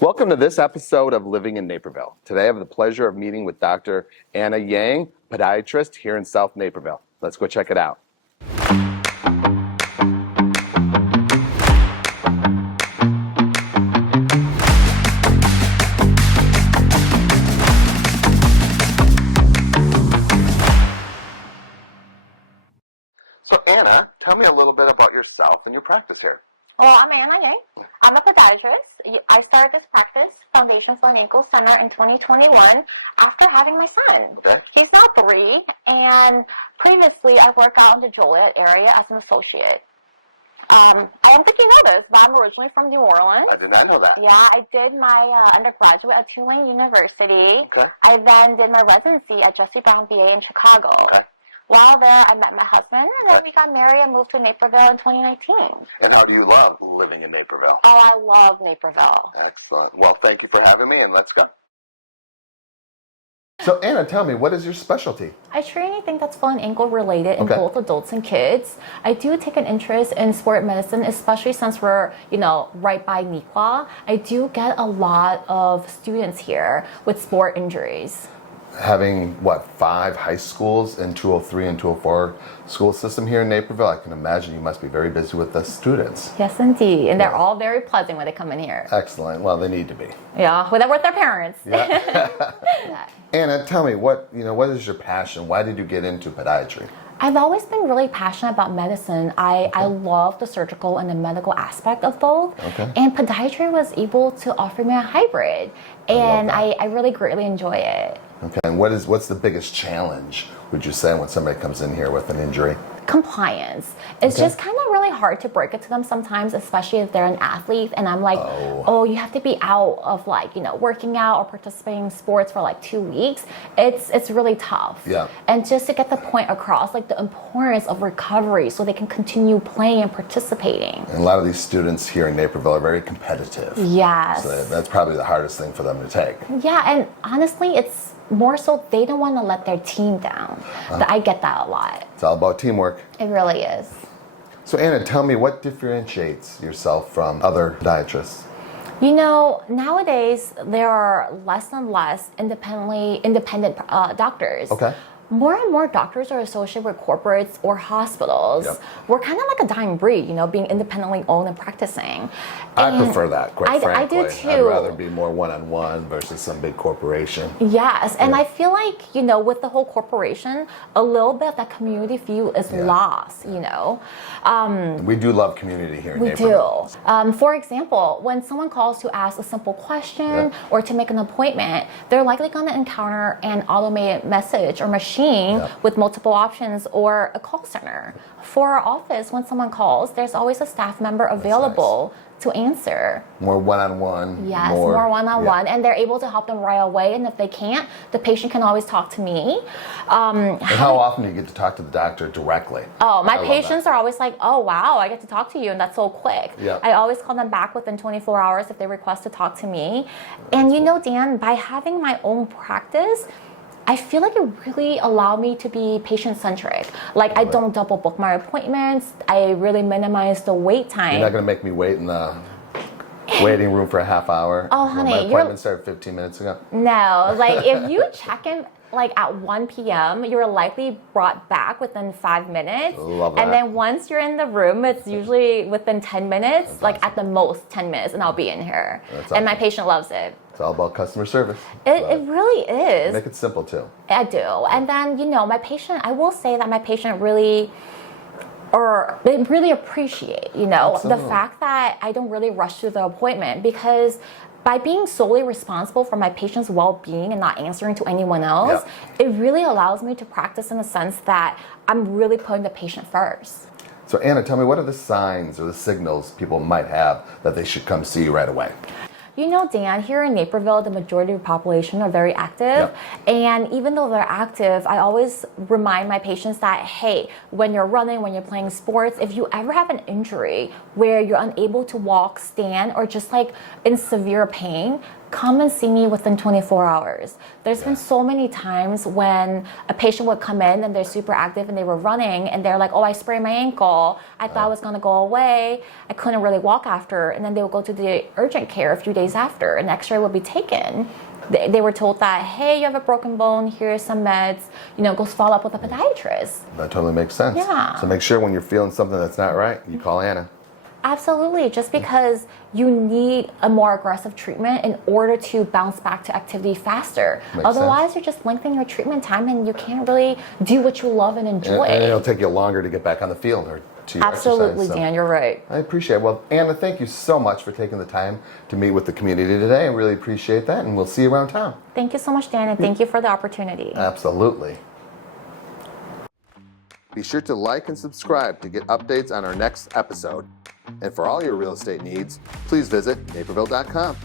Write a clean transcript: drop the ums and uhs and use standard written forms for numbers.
Welcome to this episode of Living in Naperville. Today I have the pleasure of meeting with Dr. Anna Yang, podiatrist here in South Naperville. Let's go check it out. So Anna, tell me a little bit about yourself and your practice here. Well, I'm Anna Yang. I'm a podiatrist. I started this practice, Foundation Foot and Ankle Center, in 2021 after having my son. Okay. He's now 3, and previously I worked out in the Joliet area as an associate. I don't think you know this, but I'm originally from New Orleans. I did not know that. Yeah, I did my undergraduate at Tulane University. Okay. I then did my residency at Jesse Brown BA in Chicago. Okay. While there, I met my husband, and then we got married and moved to Naperville in 2019. And how do you love living in Naperville? Oh, I love Naperville. Excellent. Well, thank you for having me, and let's go. So Anna, tell me, what is your specialty? I treat anything that's foot and ankle related in Okay. both adults and kids. I do take an interest in sport medicine, especially since we're, right by Mi'kmaq. I do get a lot of students here with sport injuries. Having, 5 high schools in 203 and 204 school system here in Naperville, I can imagine you must be very busy with the students. Yes, indeed. And they're Yeah. all very pleasant when they come in here. Excellent. Well, they need to be. Yeah, with their parents. Yeah. Anna, tell me, what is your passion? Why did you get into podiatry? I've always been really passionate about medicine. I love the surgical and the medical aspect of both. Okay. And podiatry was able to offer me a hybrid. love And that. I really greatly enjoy it. Okay. And what's the biggest challenge, would you say, when somebody comes in here with an injury? Compliance. It's Okay. just kind of really hard to break it to them sometimes, especially if they're an athlete. And I'm like, oh, you have to be out of working out or participating in sports for 2 weeks. It's really tough. Yeah. And just to get the point across, the importance of recovery so they can continue playing and participating. And a lot of these students here in Naperville are very competitive. Yes. So that's probably the hardest thing for them to take. Yeah, and honestly, it's more so they don't want to let their team down. But I get that a lot. It's all about teamwork. It really is. So Anna, tell me, what differentiates yourself from other podiatrists? Nowadays there are less and less independent doctors. Okay. More and more doctors are associated with corporates or hospitals. Yep. We're kind of like a dying breed, being independently owned and practicing. I prefer that, quite I frankly. do too. I'd rather be more one-on-one versus some big corporation. Yes, and Yeah. I feel like, with the whole corporation, a little bit of that community feel is Yeah. lost, And we do love community here in We Naperville. do. For example, when someone calls to ask a simple question or to make an appointment, they're likely going to encounter an automated message or machine with multiple options or a call center. For our office, when someone calls, there's always a staff member available to answer. More one-on-one. Yes, more one-on-one, and they're able to help them right away. And if they can't, the patient can always talk to me. And how often do you get to talk to the doctor directly? Oh, I my love patients that. are always like, oh, wow, I get to talk to you, and that's so quick. Yeah. I always call them back within 24 hours if they request to talk to me. And Dan, by having my own practice, I feel like it really allowed me to be patient-centric. I don't double book my appointments. I really minimize the wait time. You're not going to make me wait in the waiting room for a half hour Oh, when my honey, appointment started 15 minutes ago? No, if you check in at 1 p.m., you're likely brought back within 5 minutes. Love that. And then once you're in the room, it's usually within 10 minutes, That's awesome. at the most 10 minutes, and I'll be in here. That's And my awesome. patient loves it. It's all about customer service. It really is. Make it simple too. I do. And then, my patient, I will say that my patient they really appreciate, the Absolutely. fact that I don't really rush through the appointment, because by being solely responsible for my patient's well-being and not answering to anyone else, it really allows me to practice in the sense that I'm really putting the patient first. So Anna, tell me, what are the signs or the signals people might have that they should come see you right away? Dan, here in Naperville, the majority of the population are very active. Yep. And even though they're active, I always remind my patients that, hey, when you're running, when you're playing sports, if you ever have an injury where you're unable to walk, stand, or just in severe pain, come and see me within 24 hours. There's been so many times when a patient would come in and they're super active and they were running and they're like, oh, I sprained my ankle. I thought it was going to go away. I couldn't really walk after. And then they would go to the urgent care a few days after. An x-ray would be taken. They were told that, hey, you have a broken bone. Here's some meds. Go follow up with a podiatrist. That totally makes sense. Yeah. So make sure when you're feeling something that's not right, you call Anna. Absolutely. Just because you need a more aggressive treatment in order to bounce back to activity faster. Otherwise, you're just lengthening your treatment time and you can't really do what you love and enjoy. And it'll take you longer to get back on the field or to your Absolutely, exercise. So Dan, you're right. I appreciate it. Well, Anna, thank you so much for taking the time to meet with the community today. I really appreciate that, and we'll see you around town. Thank you so much, Dan, and thank you for the opportunity. Absolutely. Be sure to like and subscribe to get updates on our next episode. And for all your real estate needs, please visit naperville.com.